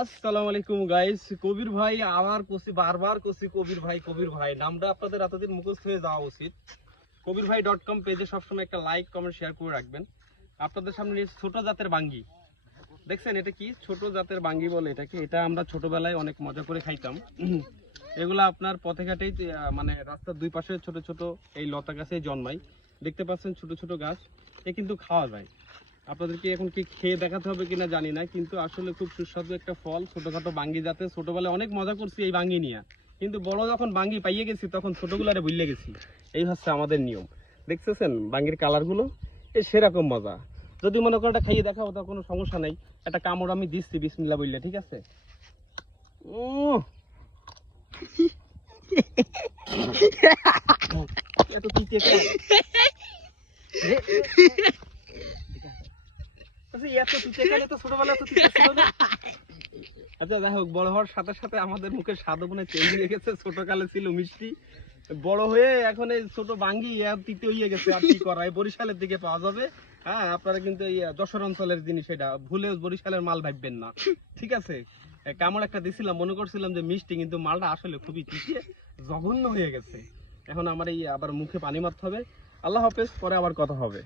আসসালামু আলাইকুম গাইস। কবির ভাই আমার কোসি বারবার কোসি কবির ভাই নামটা আপনাদের এতদিন মুখস্থ হয়ে যাওয়া উচিত। কবিরভাই.com পেজে সবসময় একটা লাইক কমেন্ট শেয়ার করে রাখবেন। আপনাদের সামনে ছোট জাতের বাঙ্গি দেখছেন, এটা কি ছোট জাতের বাঙ্গি বলে এটাকে। এটা আমরা ছোটবেলায় অনেক মজা করে খাইতাম। এগুলা আপনার পথে ঘাটেই মানে রাস্তার দুই পাশে ছোট ছোট এই লতা গাছে জন্মায়। দেখতে পাচ্ছেন ছোট ছোট গাছ, এ কিন্তু খাওয়া যায়। আপনাদেরকে এখন কি খেয়ে দেখাতে হবে কিনা জানি না, কিন্তু আসলে খুব সুস্বাদু একটা ফল। ছোটখাটো বাঙ্গি জাতে ছোটবেলায় অনেক মজা করছি এই বাঙ্গি নিয়ে, কিন্তু বড় যখন বাঙ্গি পাইয়ে গেছি তখন ছোটগুলারে ভুলে গেছি। এই হচ্ছে আমাদের নিয়ম। দেখতেছেন বাঙ্গির কালারগুলো, এই সেরকম মজা। যদি মনে করো এটা খাইয়ে দেখাও তা কোনো সমস্যা নেই। একটা কামড় আমি দিচ্ছি বিসমিল্লাহ বললে, ঠিক আছে? এত তিতে এত তিতে কালে তো ছোটবেলা তো তিতে ছিল না। আচ্ছা যাই হোক, বড় হওয়ার সাথে সাথে আমাদের মুখে স্বাদ মনে চেঞ্জ হয়ে গেছে। ছোটকালে ছিল মিষ্টি, বড় হয়ে এখন এই ছোট বাঙ্গি তিতে হয়ে গেছে। আর কি করা, বরিশালের দিকে পাওয়া যাবে। হ্যাঁ, আপনারা কিন্তু এই যশোর অঞ্চলের জিনিস, এটা ভুলে বরিশালের মাল ভাববেন না, ঠিক আছে? কামড় একটা দিছিলাম, মনে করছিলাম যে মিষ্টি, কিন্তু মালটা আসলে খুবই তিতে, জঘন্য হয়ে গেছে। এখন আমার এই আবার মুখে পানি মারতে হবে। আল্লাহ হাফেজ, পরে আবার কথা হবে।